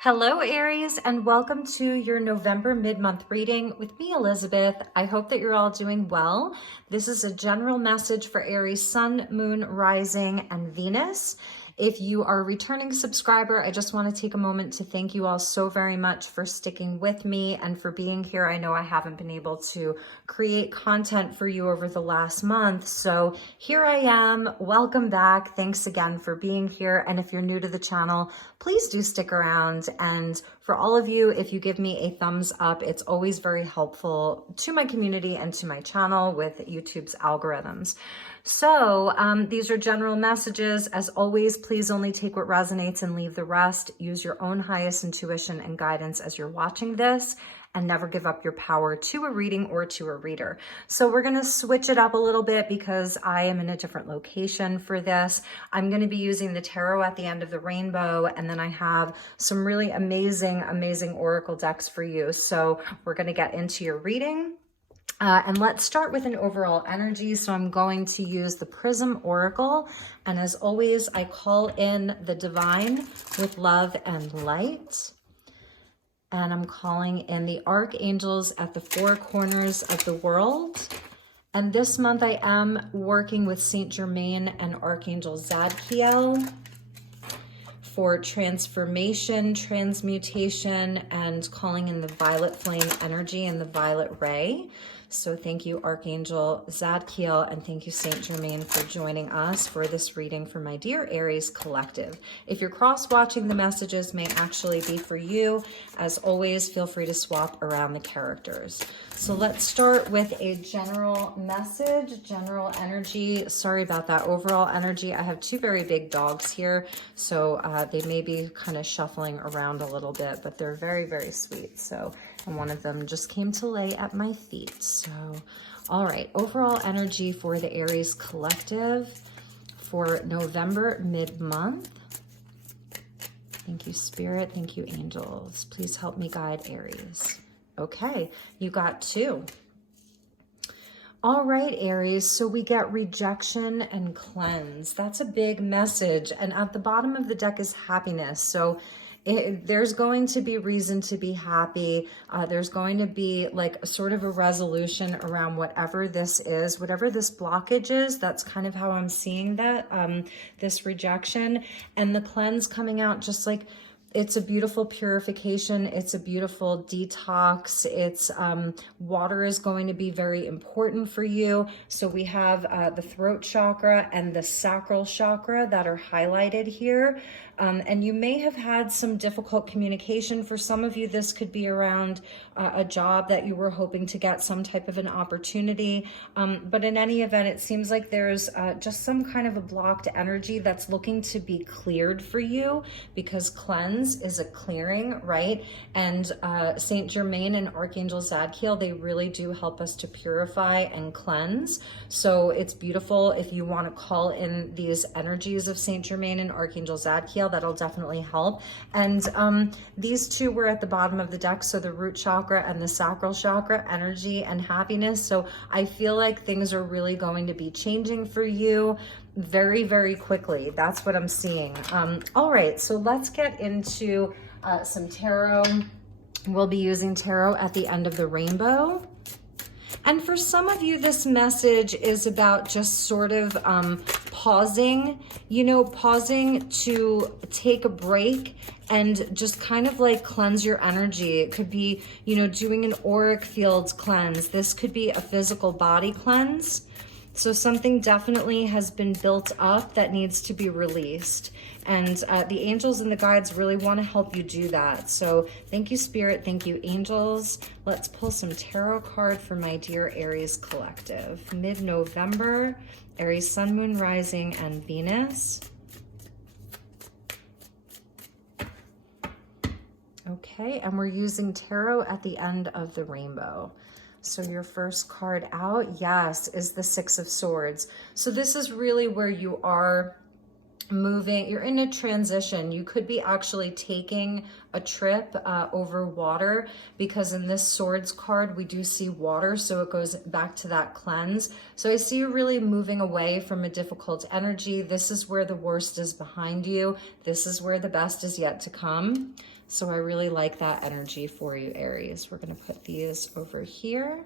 Hello, Aries, and welcome to your November mid-month reading with me, Elizabeth. I hope that you're all doing well. This is a general message for Aries, Sun, Moon, Rising, and Venus. If you are a returning subscriber, I just want to take a moment to thank you all so very much for sticking with me and for being here. I know I haven't been able to create content for you over the last month, so here I am. Welcome back. Thanks again for being here. And if you're new to the channel, please do stick around. And for all of you, if you give me a thumbs up, it's always very helpful to my community and to my channel with YouTube's algorithms. So these are general messages. As always, please only take what resonates and leave the rest. Use your own highest intuition and guidance as you're watching this, and never give up your power to a reading or to a reader. So we're gonna switch it up a little bit because I am in a different location for this. I'm gonna be using the tarot at the end of the rainbow, and then I have some really amazing oracle decks for you. So we're gonna get into your reading. And let's start with an overall energy. So I'm going to use the Prism Oracle. And as always, I call in the divine with love and light. And I'm calling in the archangels at the four corners of the world. And this month I am working with Saint Germain and Archangel Zadkiel for transformation, transmutation, and calling in the violet flame energy and the violet ray. So thank you, Archangel Zadkiel, and thank you, Saint Germain, for joining us for this reading for my dear Aries collective. If you're cross-watching, the messages may actually be for you. As always, feel free to swap around the characters. So let's start with a general message, general energy. Sorry about that, overall energy. I have two very big dogs here, so they may be kind of shuffling around a little bit, but they're very sweet. So, and one of them just came to lay at my feet. So, all right, overall energy for the Aries collective for November mid-month. Thank you, Spirit. Thank you, angels. Please help me guide Aries. Okay, you got two. All right, Aries, so we get rejection and cleanse. That's a big message. And at the bottom of the deck is happiness. So there's going to be reason to be happy. There's going to be like sort of a resolution around whatever this is, whatever this blockage is. That's kind of how I'm seeing that, this rejection. And the cleanse coming out just like, it's a beautiful purification. It's a beautiful detox. It's water is going to be very important for you. So we have the throat chakra and the sacral chakra that are highlighted here. And you may have had some difficult communication. For some of you, this could be around a job that you were hoping to get, some type of an opportunity. But in any event, it seems like there's just some kind of a blocked energy that's looking to be cleared for you, because cleanse is a clearing, right? And Saint Germain and Archangel Zadkiel, they really do help us to purify and cleanse. So it's beautiful if you want to call in these energies of Saint Germain and Archangel Zadkiel. That'll definitely help. And these two were at the bottom of the deck, so the root chakra and the sacral chakra, energy and happiness. So I feel like things are really going to be changing for you very quickly. That's what I'm seeing. All right, so let's get into some tarot. We'll be using tarot at the end of the rainbow. And for some of you, this message is about just sort of pausing, pausing to take a break and just kind of like cleanse your energy. It could be, doing an auric fields cleanse. This could be a physical body cleanse. So something definitely has been built up that needs to be released. And the angels and the guides really want to help you do that. So thank you, Spirit. Thank you, angels. Let's pull some tarot card for my dear Aries collective. Mid-November, Aries, Sun, Moon, Rising, and Venus. Okay, and we're using tarot at the end of the rainbow. So your first card out, yes, is the Six of Swords. So this is really where you are moving, you're in a transition. You could be actually taking a trip over water, because in this Swords card we do see water, so it goes back to that cleanse. So I see you really moving away from a difficult energy. This is where the worst is behind you. This is where the best is yet to come. So I really like that energy for you, Aries. We're going to put these over here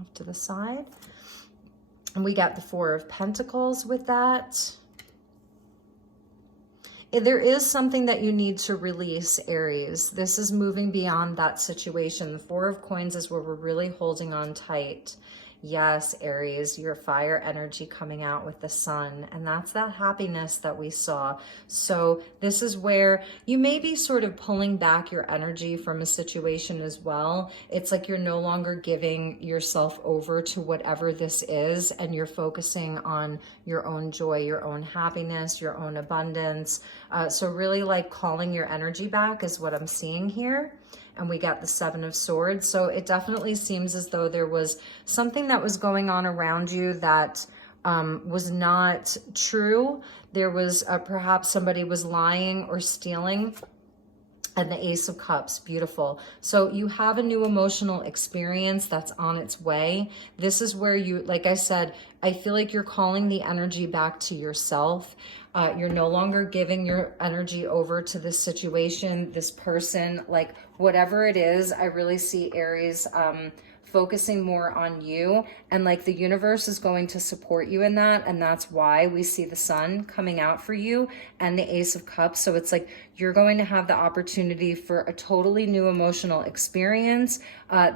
off to the side, and we got the Four of Pentacles with that. There is something that you need to release, Aries. This is moving beyond that situation. The Four of Coins is where we're really holding on tight. Yes, Aries, your fire energy coming out with the sun, and that's that happiness that we saw. So this is where you may be sort of pulling back your energy from a situation as well. It's like you're no longer giving yourself over to whatever this is, and you're focusing on your own joy, your own happiness, your own abundance. So really like calling your energy back is what I'm seeing here. And we got the Seven of Swords. So it definitely seems as though there was something that was going on around you that was not true. There was perhaps somebody was lying or stealing. And the Ace of Cups, beautiful. So you have a new emotional experience that's on its way. This is where you, like I said, I feel like you're calling the energy back to yourself. You're no longer giving your energy over to this situation, this person, like whatever it is. I really see Aries focusing more on you, and like the universe is going to support you in that, and that's why we see the sun coming out for you and the Ace of Cups. So it's like you're going to have the opportunity for a totally new emotional experience.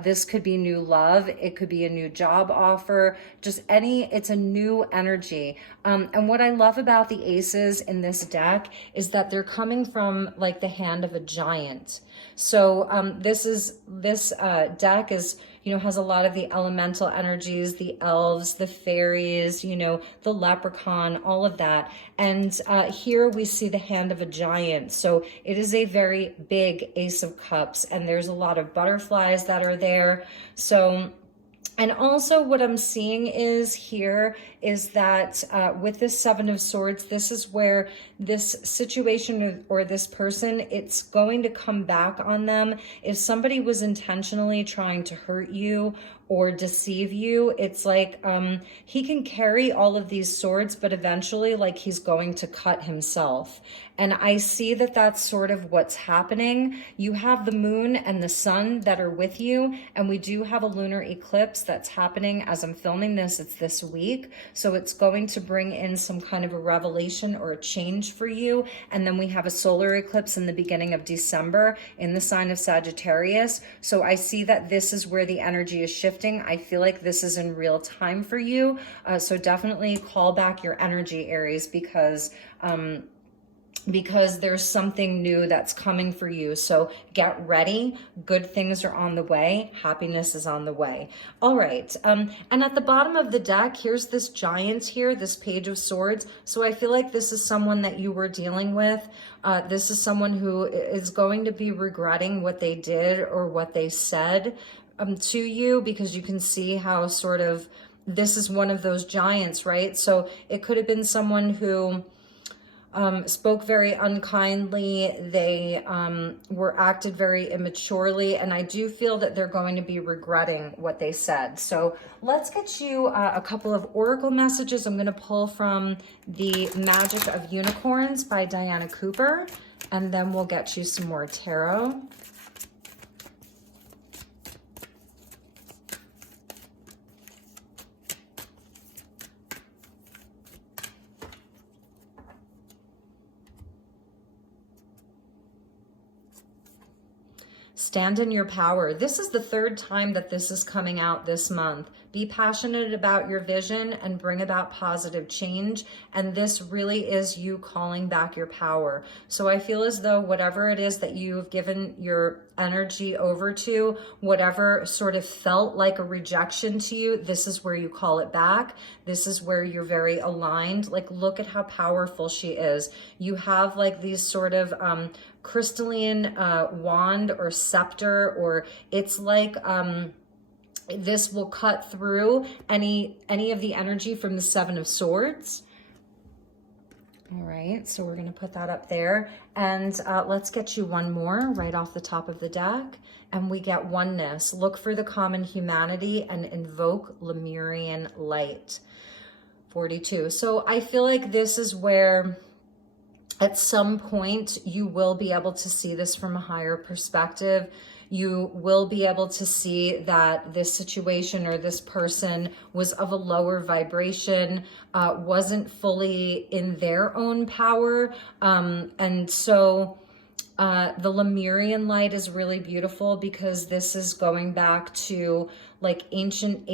This could be new love, it could be a new job offer, just it's a new energy. And what I love about the aces in this deck is that they're coming from like the hand of a giant. So this deck is, you know, has a lot of the elemental energies, the elves, the fairies, you know, the leprechaun, all of that. And here we see the hand of a giant. So it is a very big Ace of Cups, and there's a lot of butterflies that are there. So, and also what I'm seeing is that with this Seven of Swords, this is where this situation or this person, it's going to come back on them. If somebody was intentionally trying to hurt you or deceive you, it's like he can carry all of these swords, but eventually like he's going to cut himself. And I see that that's sort of what's happening. You have the moon and the sun that are with you, and we do have a lunar eclipse that's happening as I'm filming this. It's this week. So it's going to bring in some kind of a revelation or a change for you. And then we have a solar eclipse in the beginning of December in the sign of Sagittarius. So I see that this is where the energy is shifting. I feel like this is in real time for you. So definitely call back your energy, Aries, because there's something new that's coming for you. So get ready. Good things are on the way. Happiness is on the way. All right. And at the bottom of the deck, here's this giant here, this Page of Swords. So I feel like this is someone that you were dealing with. This is someone who is going to be regretting what they did or what they said to you, because you can see how sort of this is one of those giants, right? So it could have been someone who spoke very unkindly. They were acted very immaturely, and I do feel that they're going to be regretting what they said. So let's get you a couple of oracle messages. I'm going to pull from The Magic of Unicorns by Diana Cooper, and then we'll get you some more tarot. Stand in your power. This is the third time that this is coming out this month. Be passionate about your vision and bring about positive change. And this really is you calling back your power. So I feel as though whatever it is that you've given your energy over to, whatever sort of felt like a rejection to you, this is where you call it back. This is where you're very aligned. Like, look at how powerful she is. You have like these sort of crystalline wand or scepter, or it's like this will cut through any of the energy from the Seven of Swords. All right, so we're going to put that up there. And let's get you one more right off the top of the deck. And we get oneness. Look for the common humanity and invoke Lemurian light. 42. So I feel like this is where at some point you will be able to see this from a higher perspective. You will be able to see that this situation or this person was of a lower vibration, wasn't fully in their own power. And so the Lemurian light is really beautiful because this is going back to like ancient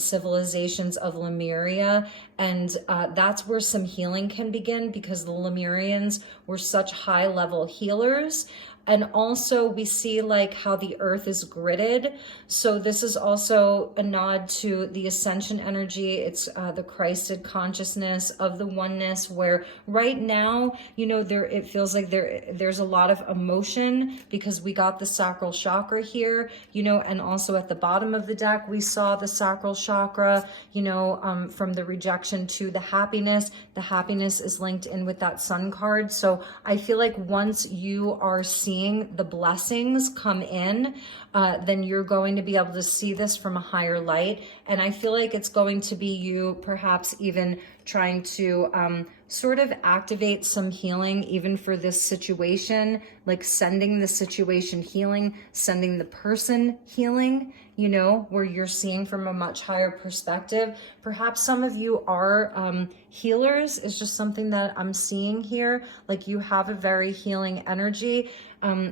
civilizations of Lemuria. And that's where some healing can begin because the Lemurians were such high level healers. And also we see like how the earth is gridded. So this is also a nod to the ascension energy. It's the Christed consciousness of the oneness, where right now, you know, it feels like there's a lot of emotion because we got the sacral chakra here, you know, and also at the bottom of the deck, we saw the sacral chakra, you know, from the rejection to the happiness. The happiness is linked in with that sun card. So I feel like once you are seeing the blessings come in, then you're going to be able to see this from a higher light. And I feel like it's going to be you perhaps even trying to sort of activate some healing even for this situation, like sending the situation healing, sending the person healing, you know, where you're seeing from a much higher perspective. Perhaps some of you are healers, is just something that I'm seeing here. Like you have a very healing energy.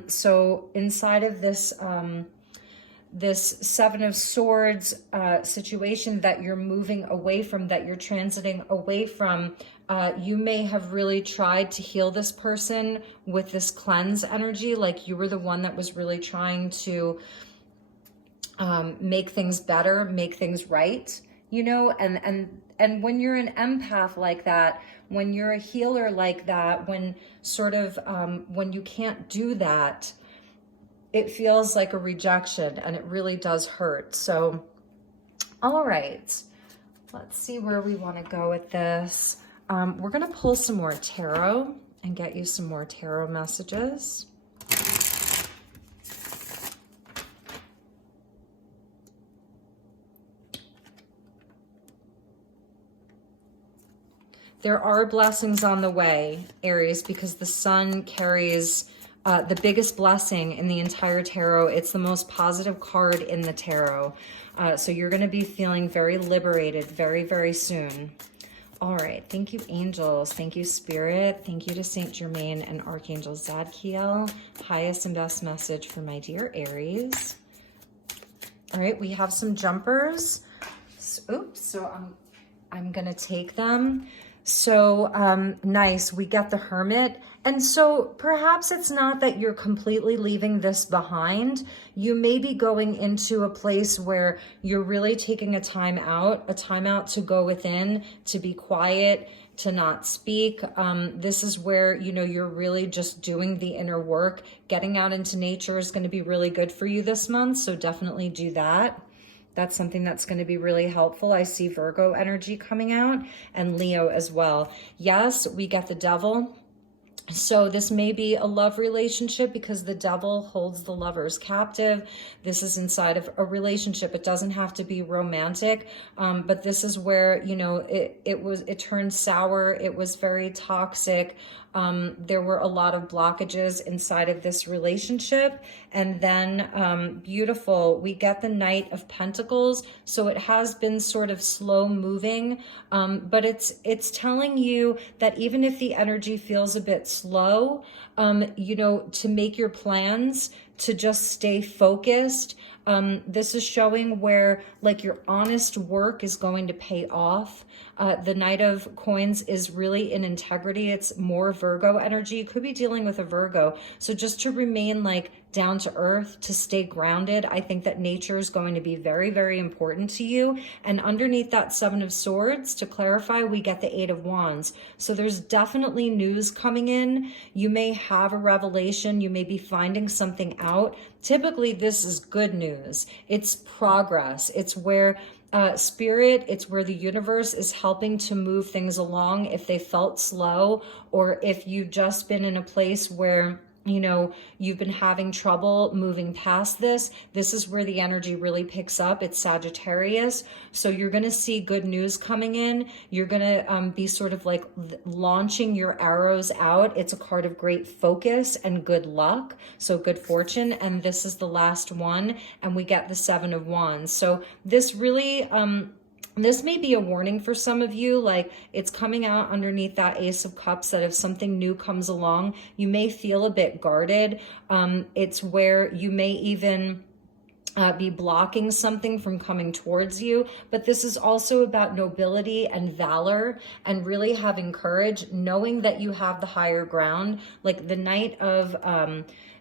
So inside of this, this Seven of Swords situation that you're moving away from, that you're transiting away from, you may have really tried to heal this person with this cleanse energy. Like you were the one that was really trying to make things better, make things right, you know, and when you're an empath like that, when you're a healer like that, when sort of, when you can't do that, it feels like a rejection and it really does hurt. So, all right, let's see where we want to go with this. We're going to pull some more tarot and get you some more tarot messages. There are blessings on the way, Aries, because the sun carries the biggest blessing in the entire tarot. It's the most positive card in the tarot. So you're going to be feeling very liberated very, very soon. All right. Thank you, angels. Thank you, Spirit. Thank you to Saint Germain and Archangel Zadkiel. Highest and best message for my dear Aries. All right. We have some jumpers. Oops. So I'm going to take them. So nice. We got the Hermit. And so perhaps it's not that you're completely leaving this behind. You may be going into a place where you're really taking a time out to go within, to be quiet, to not speak. This is where, you know, you're really just doing the inner work. Getting out into nature is going to be really good for you this month. So definitely do that. That's something that's going to be really helpful. I see Virgo energy coming out and Leo as well. Yes, we get the Devil. So this may be a love relationship because the Devil holds the lovers captive. This is inside of a relationship. It doesn't have to be romantic, but this is where, you know, it turned sour. It was very toxic. There were a lot of blockages inside of this relationship. And then beautiful, we get the Knight of Pentacles. So it has been sort of slow moving, but it's telling you that even if the energy feels a bit slow, you know, to make your plans, to just stay focused. This is showing where like your honest work is going to pay off. The Knight of Coins is really in integrity. It's more Virgo energy. You could be dealing with a Virgo. So just to remain like down to earth, to stay grounded, I think that nature is going to be very, very important to you. And underneath that Seven of Swords, to clarify, we get the Eight of Wands. So there's definitely news coming in. You may have a revelation. You may be finding something out. Typically, this is good news. It's progress. It's where Spirit, it's where the universe is helping to move things along if they felt slow, or if you've just been in a place where, you know, you've been having trouble moving past this. This is where the energy really picks up. It's Sagittarius. So you're going to see good news coming in. You're going to be sort of like launching your arrows out. It's a card of great focus and good luck. So good fortune. And this is the last one. And we get the 7 of Wands. So this really, this may be a warning for some of you, like it's coming out underneath that Ace of Cups, that if something new comes along, you may feel a bit guarded. It's where you may even be blocking something from coming towards you. But this is also about nobility and valor and really having courage, knowing that you have the higher ground. Like the Knight of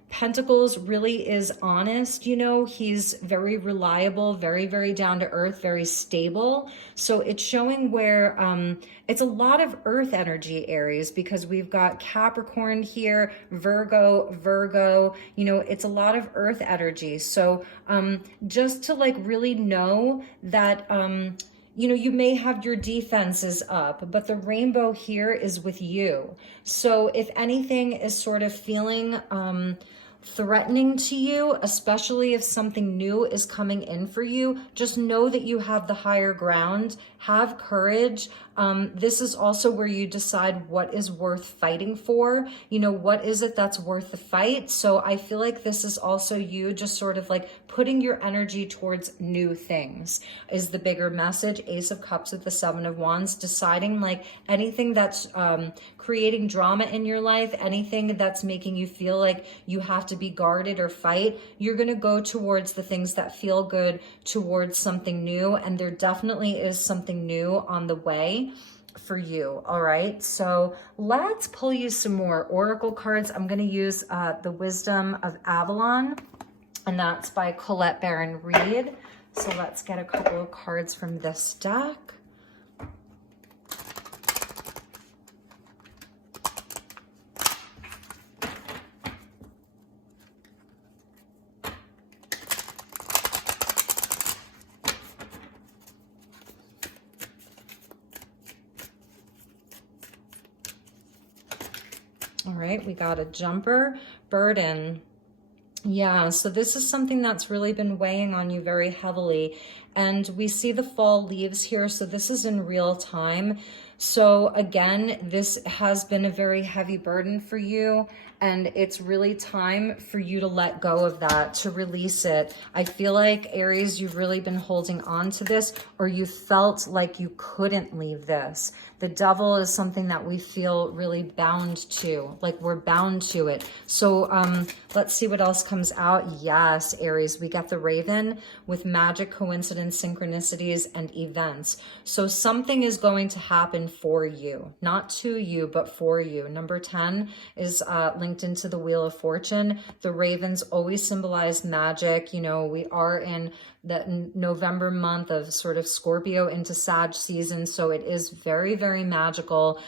Pentacles really is honest, you know, he's very reliable, very, very down to earth, very stable. So it's showing where it's a lot of earth energy, Aries, because we've got Capricorn here, Virgo, you know, it's a lot of earth energy. So just to like really know that, you know, you may have your defenses up, but the rainbow here is with you. So if anything is sort of feeling threatening to you, especially if something new is coming in for you, just know that you have the higher ground. Have courage. This is also where you decide what is worth fighting for. You know, what is it that's worth the fight? So I feel like this is also you just sort of like putting your energy towards new things is the bigger message. Ace of Cups with the 7 of Wands, deciding like anything that's creating drama in your life, anything that's making you feel like you have to be guarded or fight, you're going to go towards the things that feel good, towards something new. And there definitely is something new on the way for you. All right, so let's pull you some more oracle cards. I'm going to use the Wisdom of Avalon, and that's by Colette Baron Reed. So let's get a couple of cards from this deck. All right, we got a Jumper, Burden. Yeah, so this is something that's really been weighing on you very heavily. And we see the fall leaves here, so this is in real time. So again, this has been a very heavy burden for you, and it's really time for you to let go of that, to release it. I feel like, Aries, you've really been holding on to this, or you felt like you couldn't leave this. The Devil is something that we feel really bound to, like we're bound to it. So let's see what else comes out. Yes, Aries, we get the Raven with magic, coincidence, synchronicities, and events. So something is going to happen for you, not to you, but for you. Number 10 is linked into the Wheel of Fortune. The ravens always symbolize magic. You know, we are in the November month of sort of Scorpio into Sag season. So it is very, very magical.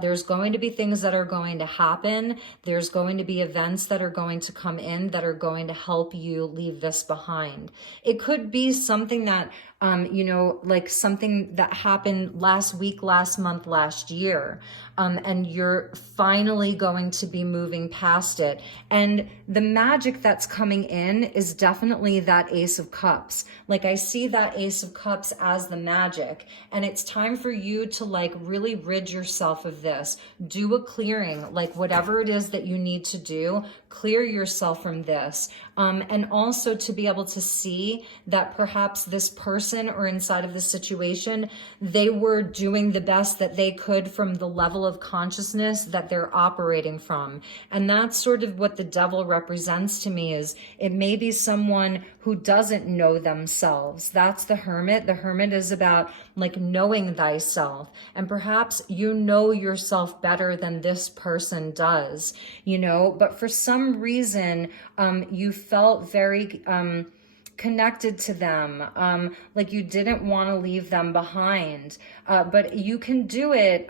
There's going to be things that are going to happen. There's going to be events that are going to come in that are going to help you leave this behind. It could be something that, you know, like something that happened last week, last month, last year. And you're finally going to be moving past it. And the magic that's coming in is definitely that Ace of Cups. Like I see that Ace of Cups as the magic, and it's time for you to like really rid yourself of this. Do a clearing, like whatever it is that you need to do, clear yourself from this. And also to be able to see that perhaps this person or inside of the situation, they were doing the best that they could from the level of consciousness that they're operating from. And that's sort of what the Devil represents to me, is it may be someone who doesn't know themselves. That's the Hermit. The Hermit is about like knowing thyself. And perhaps you know yourself better than this person does, you know, but for some reason, you felt very connected to them, like you didn't want to leave them behind. But you can do it,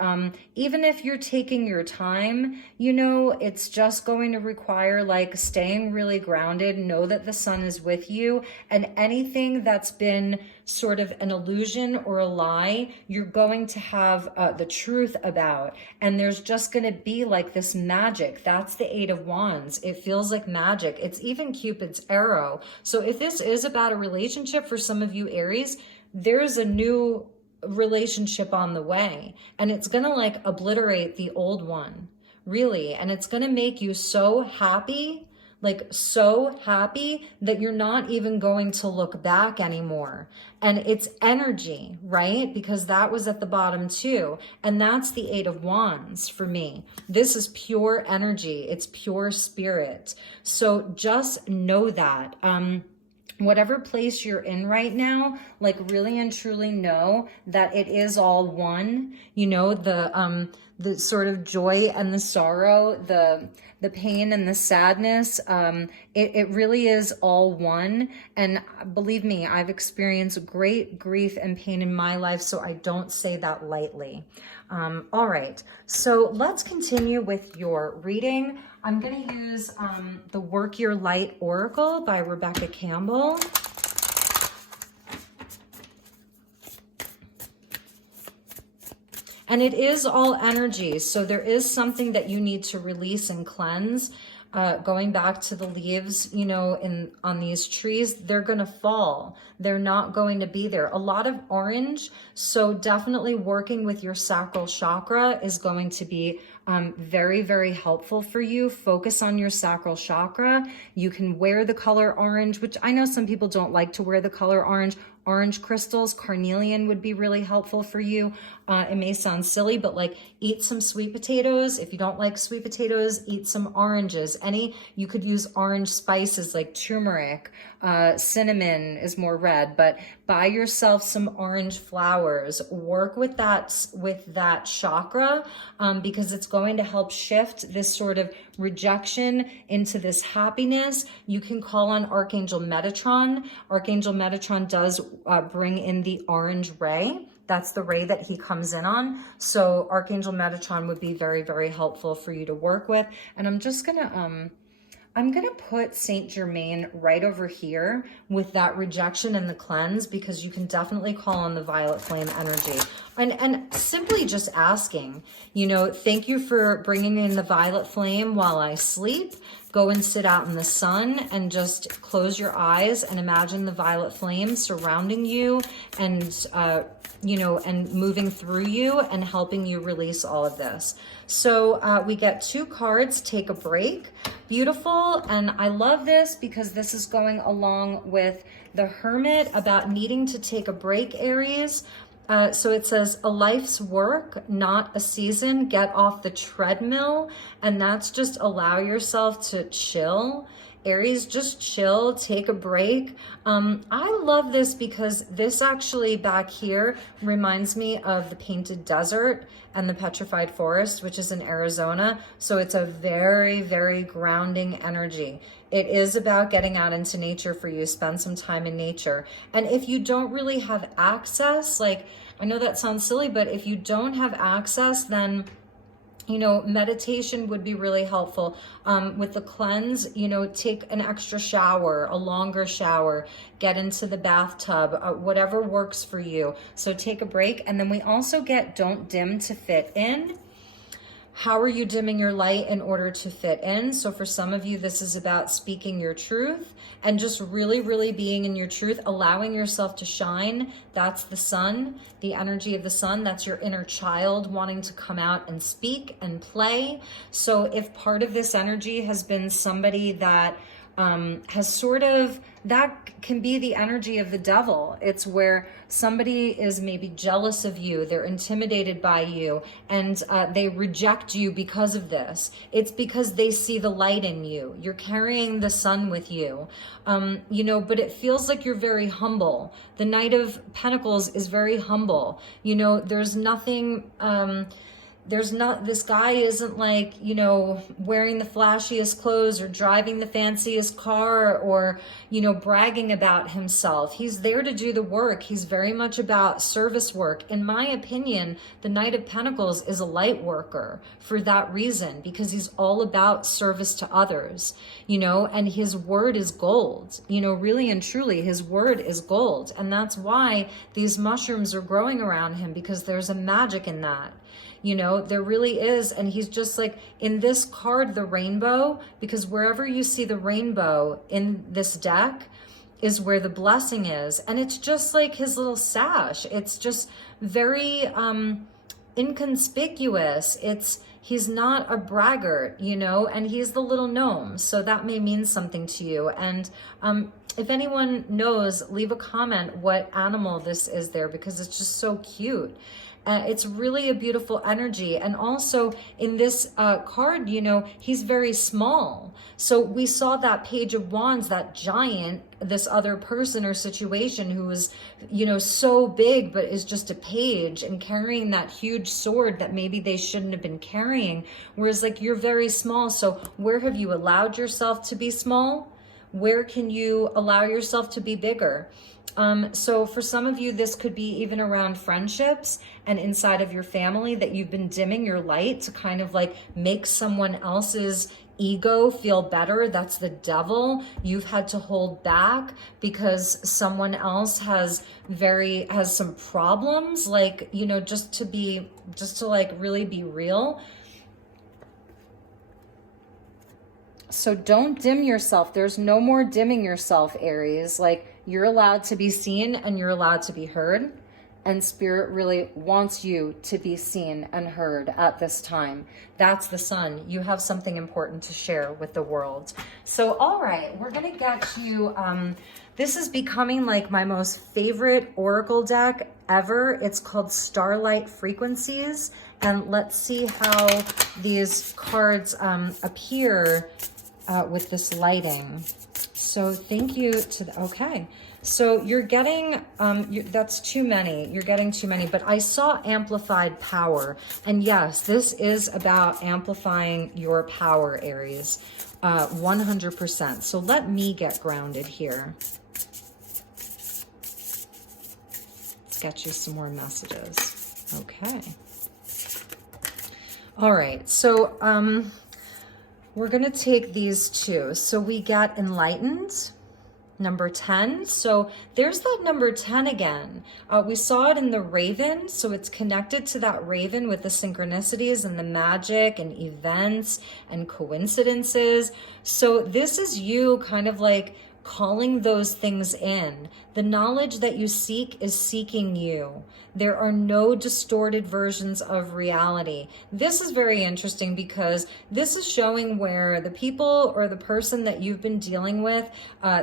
even if you're taking your time. You know, it's just going to require like staying really grounded. Know that the sun is with you, and anything that's been sort of an illusion or a lie, you're going to have the truth about. And there's just going to be like this magic. That's the Eight of Wands. It feels like magic. It's even Cupid's arrow. So if this is about a relationship for some of you Aries, there's a new relationship on the way, and it's going to like obliterate the old one, really. And it's going to make you so happy, like so happy that you're not even going to look back anymore. And it's energy, right? Because that was at the bottom too. And that's the Eight of Wands for me. This is pure energy. It's pure spirit. So just know that. Whatever place you're in right now, like really and truly know that it is all one. You know, the sort of joy and the sorrow, the pain and the sadness, it really is all one. And believe me, I've experienced great grief and pain in my life, so I don't say that lightly. All right, so let's continue with your reading. I'm going to use the Work Your Light Oracle by Rebecca Campbell. And it is all energy. So there is something that you need to release and cleanse. Going back to the leaves, you know, on these trees, they're going to fall. They're not going to be there. A lot of orange. So definitely working with your sacral chakra is going to be very, very helpful for you. Focus on your sacral chakra. You can wear the color orange, which I know some people don't like to wear the color orange. Orange crystals, carnelian would be really helpful for you. It may sound silly, but like eat some sweet potatoes. If you don't like sweet potatoes, eat some oranges. You could use orange spices like turmeric, cinnamon is more red, but buy yourself some orange flowers. Work with that chakra, because it's going to help shift this sort of rejection into this happiness. You can call on Archangel Metatron. Archangel Metatron does bring in the orange ray. That's the ray that he comes in on. So Archangel Metatron would be very, very helpful for you to work with. And I'm just gonna, I'm gonna put Saint Germain right over here with that rejection and the cleanse, because you can definitely call on the violet flame energy. And simply just asking, you know, thank you for bringing in the violet flame while I sleep. Go and sit out in the sun and just close your eyes and imagine the violet flame surrounding you and, you know, and moving through you and helping you release all of this. So we get 2 cards, Take a Break. Beautiful. And I love this because this is going along with the Hermit about needing to take a break, Aries. So it says, a life's work, not a season. Get off the treadmill. And that's just allow yourself to chill. Aries, just chill, take a break. I love this because this actually back here reminds me of the Painted Desert and the Petrified Forest, which is in Arizona. So it's a very, very grounding energy. It is about getting out into nature for you. Spend some time in nature. And if you don't really have access, like, I know that sounds silly, but if you don't have access, then, you know, meditation would be really helpful. With the cleanse, you know, take an extra shower, a longer shower, get into the bathtub, whatever works for you. So take a break. And then we also get don't dim to fit in. How are you dimming your light in order to fit in? So for some of you, this is about speaking your truth and just really, really being in your truth, allowing yourself to shine. That's the sun, the energy of the sun. That's your inner child wanting to come out and speak and play. So if part of this energy has been somebody that has sort of, that can be the energy of the devil. It's where somebody is maybe jealous of you, they're intimidated by you, and they reject you because of this. It's because they see the light in you. You're carrying the sun with you, you know, but it feels like you're very humble. The Knight of Pentacles is very humble. You know, there's nothing, this guy isn't like, you know, wearing the flashiest clothes or driving the fanciest car or, you know, bragging about himself. He's there to do the work. He's very much about service work. In my opinion, the Knight of Pentacles is a light worker for that reason, because he's all about service to others, you know, and his word is gold, you know, really and truly his word is gold. And that's why these mushrooms are growing around him, because there's a magic in that. You know, there really is. And he's just like, in this card, the rainbow, because wherever you see the rainbow in this deck is where the blessing is. And it's just like his little sash. It's just very inconspicuous. He's not a braggart, you know, and he's the little gnome. So that may mean something to you. And if anyone knows, leave a comment what animal this is there, because it's just so cute. It's really a beautiful energy. And also in this card, you know, he's very small. So we saw that Page of Wands, that giant, this other person or situation who is, you know, so big, but is just a page and carrying that huge sword that maybe they shouldn't have been carrying. Whereas like, you're very small. So where have you allowed yourself to be small? Where can you allow yourself to be bigger? So for some of you, this could be even around friendships and inside of your family, that you've been dimming your light to kind of like make someone else's ego feel better. That's the devil. You've had to hold back because someone else has some problems, like, you know, just to like really be real. So don't dim yourself. There's no more dimming yourself, Aries. Like, you're allowed to be seen and you're allowed to be heard. And Spirit really wants you to be seen and heard at this time. That's the Sun. You have something important to share with the world. So, all right, we're going to get to, this is becoming like my most favorite oracle deck ever. It's called Starlight Frequencies. And let's see how these cards appear with this lighting. So thank you to okay. So you're getting, that's too many. You're getting too many, but I saw amplified power. And yes, this is about amplifying your power, Aries, 100%. So let me get grounded here. Let's get you some more messages. Okay. All right. So, we're going to take these two. So we got enlightened, number 10. So there's that number 10 again. We saw it in the raven. So it's connected to that raven with the synchronicities and the magic and events and coincidences. So this is you kind of like calling those things in. The knowledge that you seek is seeking you. There are no distorted versions of reality. This is very interesting because this is showing where the people or the person that you've been dealing with,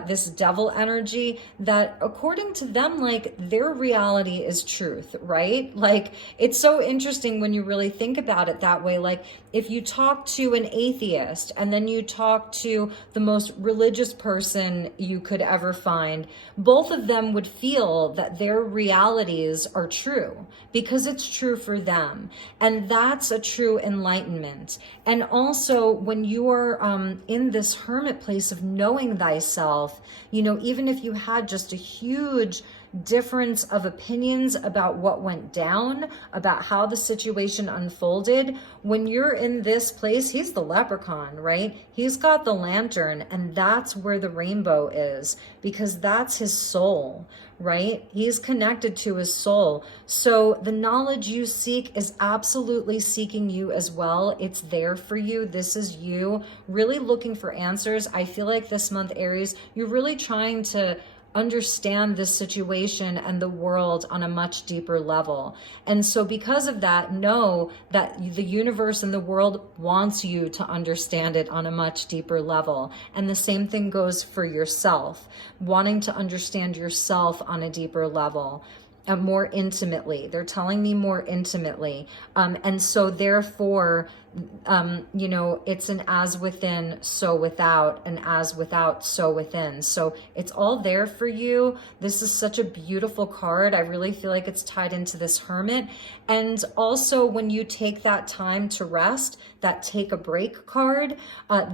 this devil energy, that according to them, like their reality is truth, right? Like it's so interesting when you really think about it that way. Like if you talk to an atheist and then you talk to the most religious person you could ever find, both of them would feel that their realities are true because it's true for them. And that's a true enlightenment. And also when you are in this hermit place of knowing thyself, you know, even if you had just a huge difference of opinions about what went down, about how the situation unfolded, when you're in this place, he's the leprechaun, right? He's got the lantern, and that's where the rainbow is, because that's his soul, right? He's connected to his soul. So the knowledge you seek is absolutely seeking you as well. It's there for you. This is you really looking for answers. I feel like this month, Aries, you're really trying to understand this situation and the world on a much deeper level. And so because of that, know that the universe and the world wants you to understand it on a much deeper level. And the same thing goes for yourself, wanting to understand yourself on a deeper level. More intimately. They're telling me more intimately. And so therefore, you know, it's an as within, so without, and as without, so within. So it's all there for you. This is such a beautiful card. I really feel like it's tied into this Hermit. And also when you take that time to rest, that take a break card,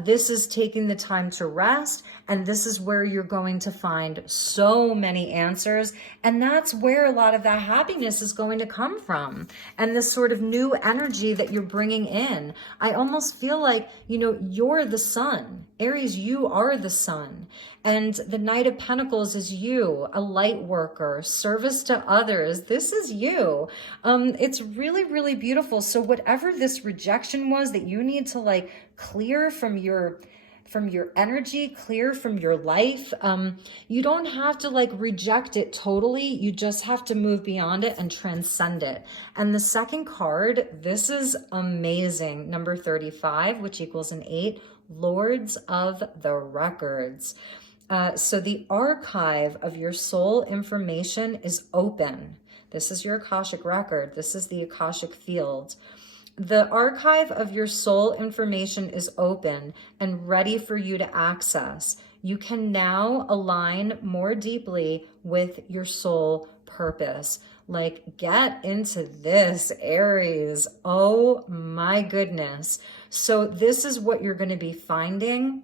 this is taking the time to rest. And this is where you're going to find so many answers. And that's where a lot of that happiness is going to come from. And this sort of new energy that you're bringing in. I almost feel like, you know, you're the sun. Aries, you are the sun. And the Knight of Pentacles is you, a light worker, service to others. This is you. It's really, really beautiful. So whatever this rejection was that you need to like clear from your energy, clear from your life. You don't have to like reject it totally. You just have to move beyond it and transcend it. And the second card, this is amazing. Number 35, which equals an 8, Lords of the Records. So the archive of your soul information is open. This is your Akashic record. This is the Akashic field. The archive of your soul information is open and ready for you to access. You can now align more deeply with your soul purpose. Like, get into this, Aries. Oh my goodness. So this is what you're going to be finding.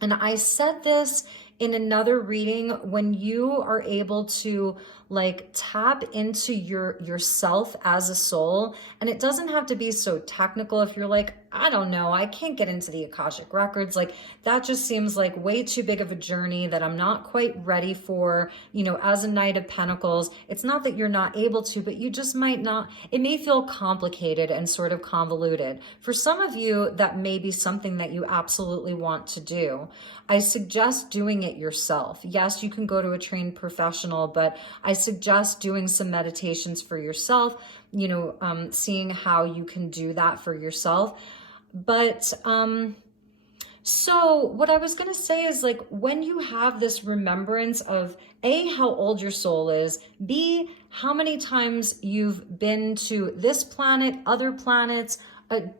And I said this in another reading, when you are able to like tap into yourself as a soul, and it doesn't have to be so technical. If you're like, I don't know, I can't get into the Akashic records, like that just seems like way too big of a journey that I'm not quite ready for, you know, as a Knight of Pentacles. It's not that you're not able to, but you just might not, it may feel complicated and sort of convoluted. For some of you, that may be something that you absolutely want to do. I suggest doing it yourself. Yes, you can go to a trained professional, but I suggest doing some meditations for yourself, you know, seeing how you can do that for yourself. But so what I was going to say is, like, when you have this remembrance of A, how old your soul is, B, how many times you've been to this planet, other planets,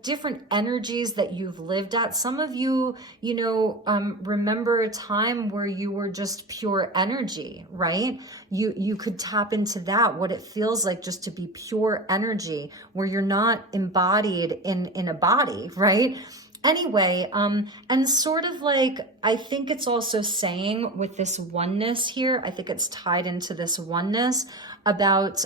different energies that you've lived at. Some of you, you know, remember a time where you were just pure energy, right? You could tap into that, what it feels like just to be pure energy, where you're not embodied in a body, right? Anyway, and sort of like, I think it's also saying with this oneness here, I think it's tied into this oneness about,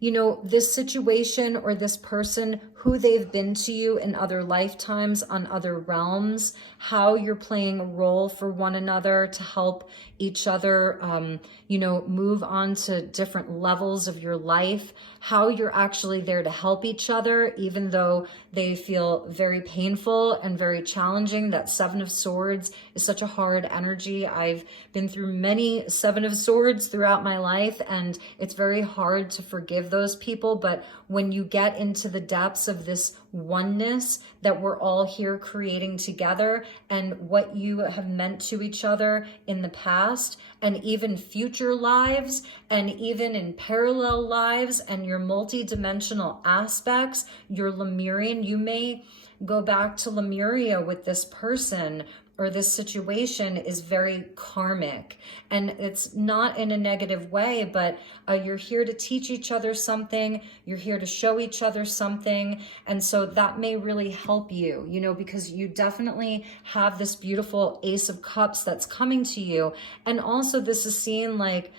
you know, this situation or this person, who they've been to you in other lifetimes, on other realms, how you're playing a role for one another to help each other, you know, move on to different levels of your life, how you're actually there to help each other, even though they feel very painful and very challenging. That Seven of Swords is such a hard energy. I've been through many Seven of Swords throughout my life, and it's very hard to forgive those people. But when you get into the depths of this oneness that we're all here creating together, and what you have meant to each other in the past, and even future lives, and even in parallel lives, and your multi-dimensional aspects, your Lemurian, you may go back to Lemuria with this person, or this situation is very karmic, and it's not in a negative way, but you're here to teach each other something, you're here to show each other something, and so that may really help you, you know, because you definitely have this beautiful Ace of Cups that's coming to you. And also this is seen like,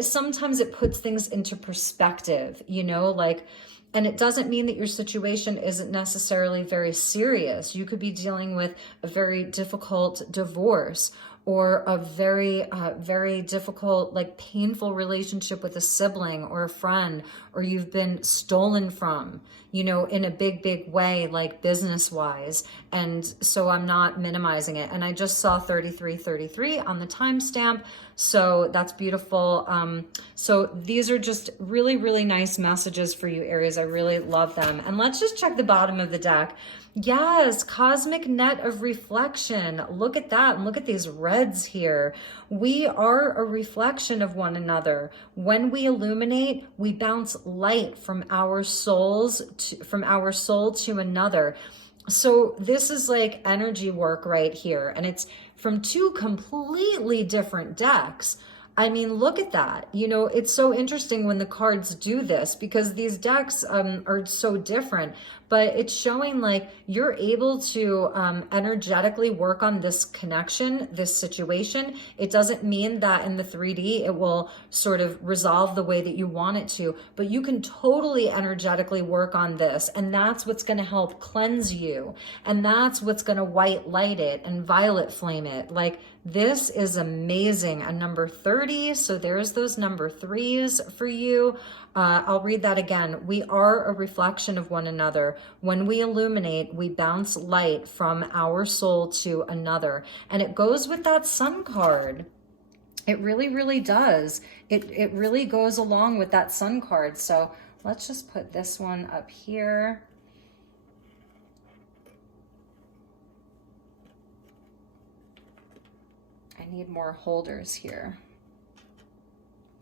sometimes it puts things into perspective, you know, like, and it doesn't mean that your situation isn't necessarily very serious. You could be dealing with a very difficult divorce, or a very, very difficult, like painful relationship with a sibling or a friend, or you've been stolen from, you know, in a big, big way, like business wise. And so I'm not minimizing it. And I just saw 3333 on the timestamp. So that's beautiful. So these are just really, really nice messages for you, Aries. I really love them. And let's just check the bottom of the deck. Yes, cosmic net of reflection. Look at that. And look at these red threads here. We are a reflection of one another. When we illuminate, we bounce light from our soul to another. So this is like energy work right here. And it's from two completely different decks. I mean, look at that. You know, it's so interesting when the cards do this because these decks are so different, but it's showing like you're able to energetically work on this connection, this situation. It doesn't mean that in the 3D it will sort of resolve the way that you want it to, but you can totally energetically work on this. And that's what's going to help cleanse you. And that's what's going to white light it and violet flame it. Like, this is amazing. A number 30. So there's those number 3s for you. I'll read that again. We are a reflection of one another. When we illuminate, we bounce light from our soul to another. And it goes with that sun card. It really, really does. It really goes along with that sun card. So let's just put this one up here. I need more holders here.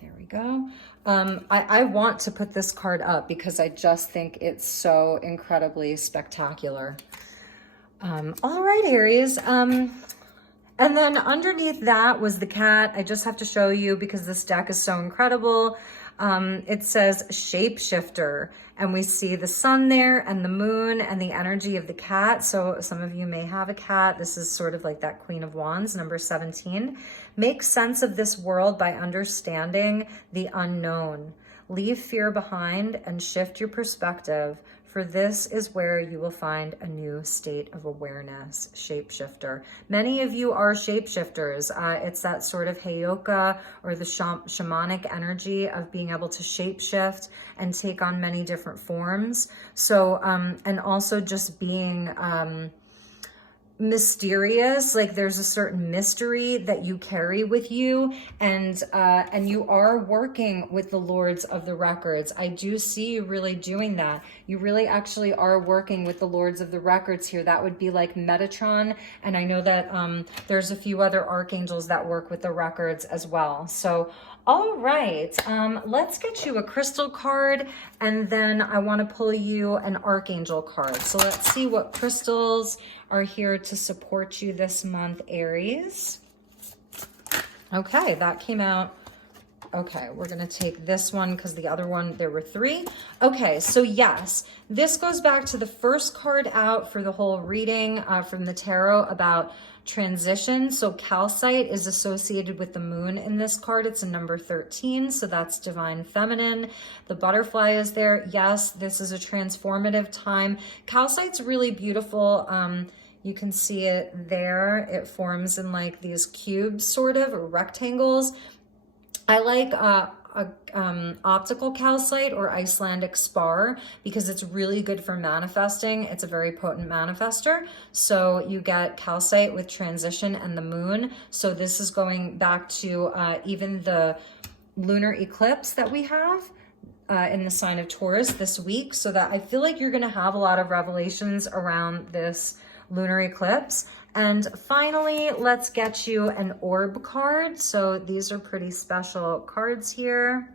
There we go. I want to put this card up because I just think it's so incredibly spectacular. All right, Aries. And then underneath that was the cat. I just have to show you because this deck is so incredible. It says shapeshifter, and we see the sun there and the moon and the energy of the cat. So some of you may have a cat. This is sort of like that Queen of Wands, number 17. Make sense of this world by understanding the unknown. Leave fear behind and shift your perspective, for this is where you will find a new state of awareness. Shapeshifter. Many of you are shapeshifters. It's that sort of heyoka or the shamanic energy of being able to shapeshift and take on many different forms. So, and also just being mysterious, like there's a certain mystery that you carry with you, and you are working with the lords of the records. I do see you really doing that. You really actually are working with the lords of the records here. That would be like Metatron, and I know that there's a few other archangels that work with the records as well. So all right, let's get you a crystal card, and then I want to pull you an archangel card. So let's see what crystals are here to support you this month, Aries. Okay, that came out. Okay, we're going to take this one because the other one, there were 3. Okay, so yes, this goes back to the first card out for the whole reading from the tarot about transition. So calcite is associated with the moon in this card. It's a number 13, so that's divine feminine. The butterfly is there. Yes, this is a transformative time. Calcite's really beautiful. You can see it there. It forms in like these cubes sort of, or rectangles. I like optical calcite or Icelandic spar because it's really good for manifesting. It's a very potent manifester. So you get calcite with transition and the moon. So this is going back to even the lunar eclipse that we have in the sign of Taurus this week. So that I feel like you're going to have a lot of revelations around this lunar eclipse. And finally, let's get you an orb card. So these are pretty special cards here.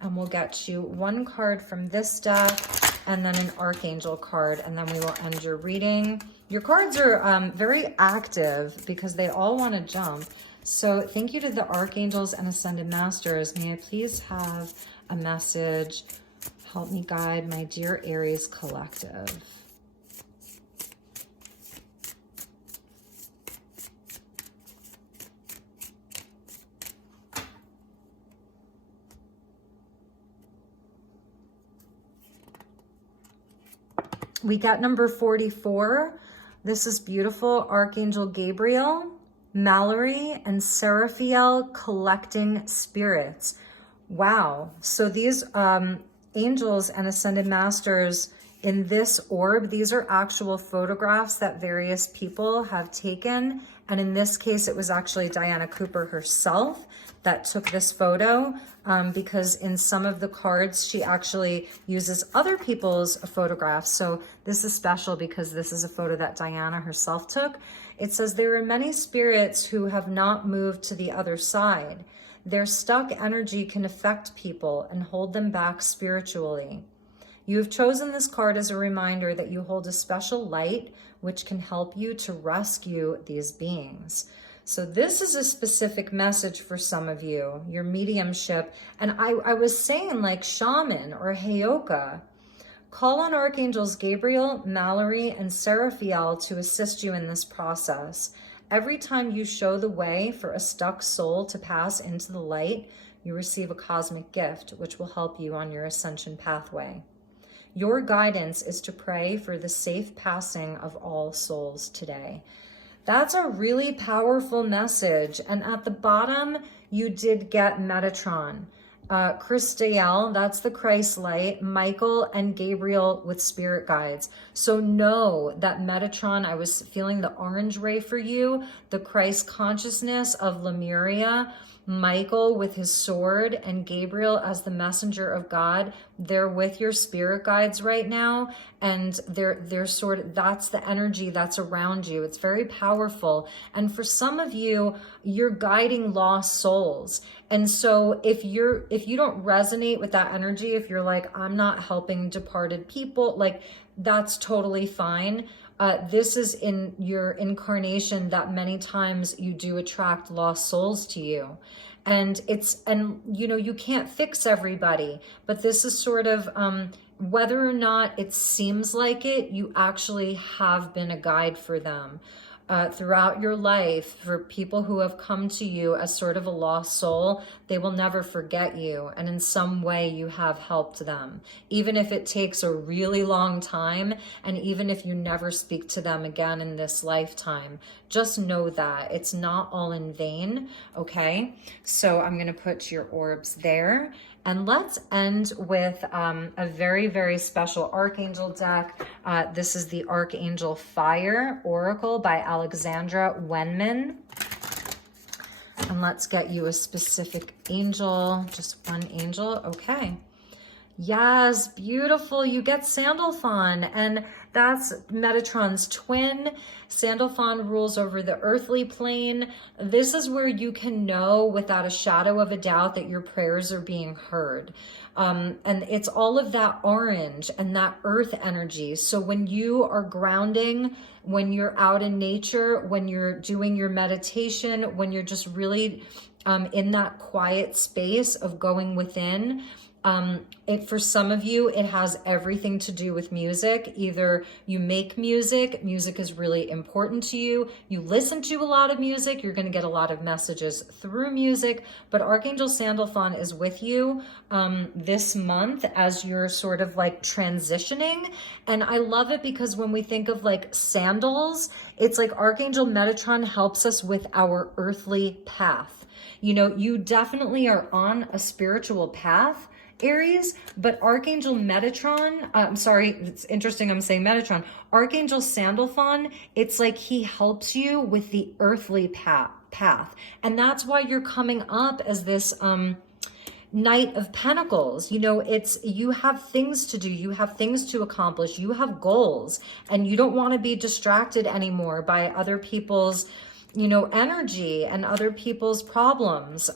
And we'll get you one card from this deck and then an archangel card, and then we will end your reading. Your cards are very active because they all want to jump. So thank you to the archangels and ascended masters. May I please have a message? Help me guide my dear Aries collective. We got number 44. This is beautiful. Archangel Gabriel, Mallory, and Seraphiel collecting spirits. Wow. So these angels and ascended masters in this orb, these are actual photographs that various people have taken. And in this case, it was actually Diana Cooper herself that took this photo, because in some of the cards, she actually uses other people's photographs. So this is special because this is a photo that Diana herself took. It says, there are many spirits who have not moved to the other side. Their stuck energy can affect people and hold them back spiritually. You have chosen this card as a reminder that you hold a special light which can help you to rescue these beings. So this is a specific message for some of you, your mediumship. And I was saying like shaman or heyoka. Call on Archangels Gabriel, Mallory, and Seraphiel to assist you in this process. Every time you show the way for a stuck soul to pass into the light, you receive a cosmic gift, which will help you on your ascension pathway. Your guidance is to pray for the safe passing of all souls today. That's a really powerful message. And at the bottom, you did get Metatron. Christael, that's the Christ light, Michael and Gabriel with spirit guides. So know that Metatron, I was feeling the orange ray for you, the Christ consciousness of Lemuria, Michael with his sword, and Gabriel as the messenger of God. They're with your spirit guides right now, and they're sort of, that's the energy that's around you. It's very powerful. And for some of you, you're guiding lost souls. And so if you don't resonate with that energy, if you're like, I'm not helping departed people, like that's totally fine. This is in your incarnation that many times you do attract lost souls to you. And you know, you can't fix everybody, but this is sort of, whether or not it seems like it, you actually have been a guide for them. Throughout your life, for people who have come to you as sort of a lost soul, they will never forget you. And in some way you have helped them, even if it takes a really long time. And even if you never speak to them again in this lifetime, just know that it's not all in vain. Okay. So I'm going to put your orbs there. And let's end with a very, very special Archangel deck. This is the Archangel Fire Oracle by Alexandra Wenman. And let's get you a specific angel, just one angel. Okay. Yes, beautiful. You get Sandalphon, and that's Metatron's twin. Sandalphon rules over the earthly plane. This is where you can know without a shadow of a doubt that your prayers are being heard. And it's all of that orange and that earth energy. So when you are grounding, when you're out in nature, when you're doing your meditation, when you're just really in that quiet space of going within, for some of you, it has everything to do with music. Either you make music is really important to you. You listen to a lot of music, you're going to get a lot of messages through music, but Archangel Sandalphon is with you this month as you're sort of like transitioning. And I love it because when we think of like sandals, it's like Archangel Metatron helps us with our earthly path. You know, you definitely are on a spiritual path, Aries, but Archangel Metatron, I'm sorry, it's interesting I'm saying Metatron, Archangel Sandalphon, it's like he helps you with the earthly path. And that's why you're coming up as this Night of Pentacles. You know, you have things to do, you have things to accomplish, you have goals, and you don't want to be distracted anymore by other people's, you know, energy and other people's problems.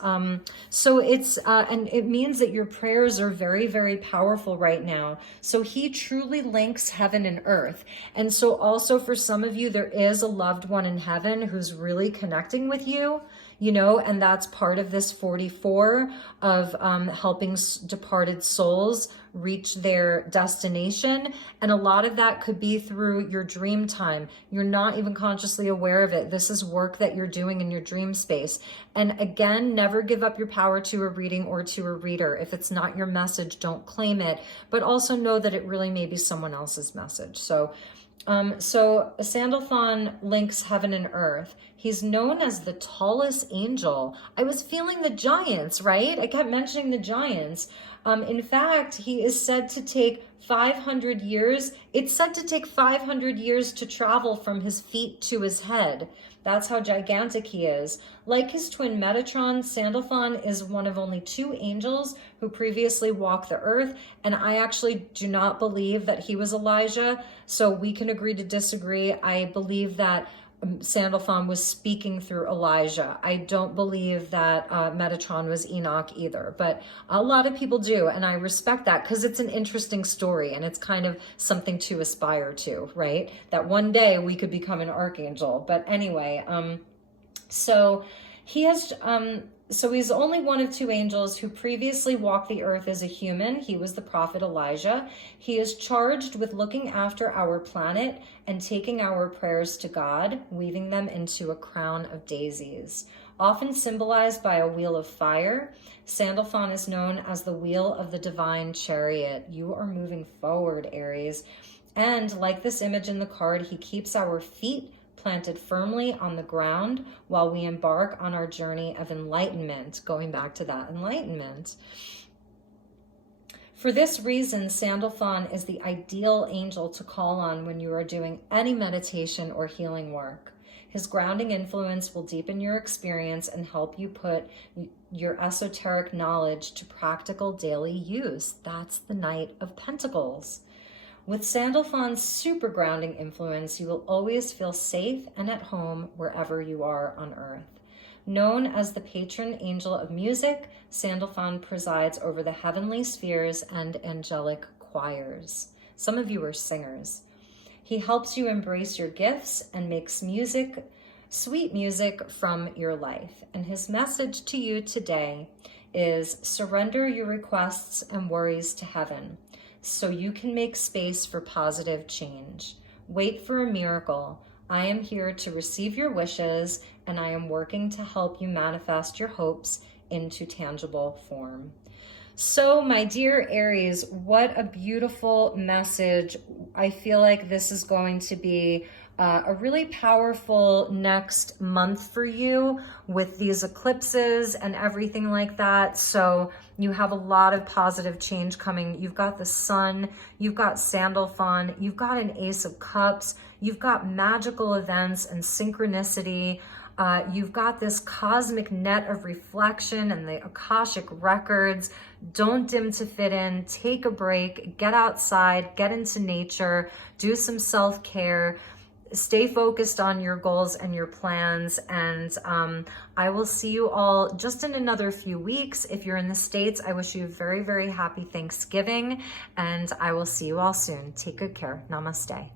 So it's, and it means that your prayers are very, very powerful right now. So he truly links heaven and earth. And so also for some of you, there is a loved one in heaven who's really connecting with you, you know, and that's part of this 44 of helping departed souls reach their destination. And a lot of that could be through your dream time. You're not even consciously aware of it. This is work that you're doing in your dream space. And again, never give up your power to a reading or to a reader. If it's not your message, don't claim it, but also know that it really may be someone else's message. So Sandalphon links heaven and earth. He's known as the tallest angel. I was feeling the giants, right? I kept mentioning the giants. In fact, he is said to take 500 years. It's said to take 500 years to travel from his feet to his head. That's how gigantic he is. Like his twin Metatron, Sandalphon is one of only 2 angels who previously walked the earth, and I actually do not believe that he was Elijah, so we can agree to disagree. I believe that Sandalphon was speaking through Elijah. I don't believe that Metatron was Enoch either, but a lot of people do, and I respect that because it's an interesting story and it's kind of something to aspire to, right? That one day we could become an archangel. But anyway, so he has so he's only one of 2 angels who previously walked the earth as a human. He was the prophet Elijah. He is charged with looking after our planet and taking our prayers to God, weaving them into a crown of daisies. Often symbolized by a wheel of fire, Sandalphon is known as the wheel of the divine chariot. You are moving forward, Aries. And like this image in the card, he keeps our feet planted firmly on the ground while we embark on our journey of enlightenment, going back to that enlightenment. For this reason, Sandalphon is the ideal angel to call on when you are doing any meditation or healing work. His grounding influence will deepen your experience and help you put your esoteric knowledge to practical daily use. That's the Knight of Pentacles. With Sandalphon's super grounding influence, you will always feel safe and at home wherever you are on earth. Known as the patron angel of music, Sandalphon presides over the heavenly spheres and angelic choirs. Some of you are singers. He helps you embrace your gifts and makes music, sweet music from your life. And his message to you today is surrender your requests and worries to heaven, so you can make space for positive change. Wait for a miracle. I am here to receive your wishes, and I am working to help you manifest your hopes into tangible form. So, my dear Aries, what a beautiful message. I feel like this is going to be a really powerful next month for you with these eclipses and everything like that. So you have a lot of positive change coming. You've got the sun, you've got Sandalphon, you've got an Ace of Cups, you've got magical events and synchronicity. You've got this cosmic net of reflection and the Akashic records. Don't dim to fit in. Take a break, get outside, get into nature, do some self-care. Stay focused on your goals and your plans, and I will see you all just in another few weeks. If you're in the States, I wish you a very, very happy Thanksgiving, and I will see you all soon. Take good care. Namaste.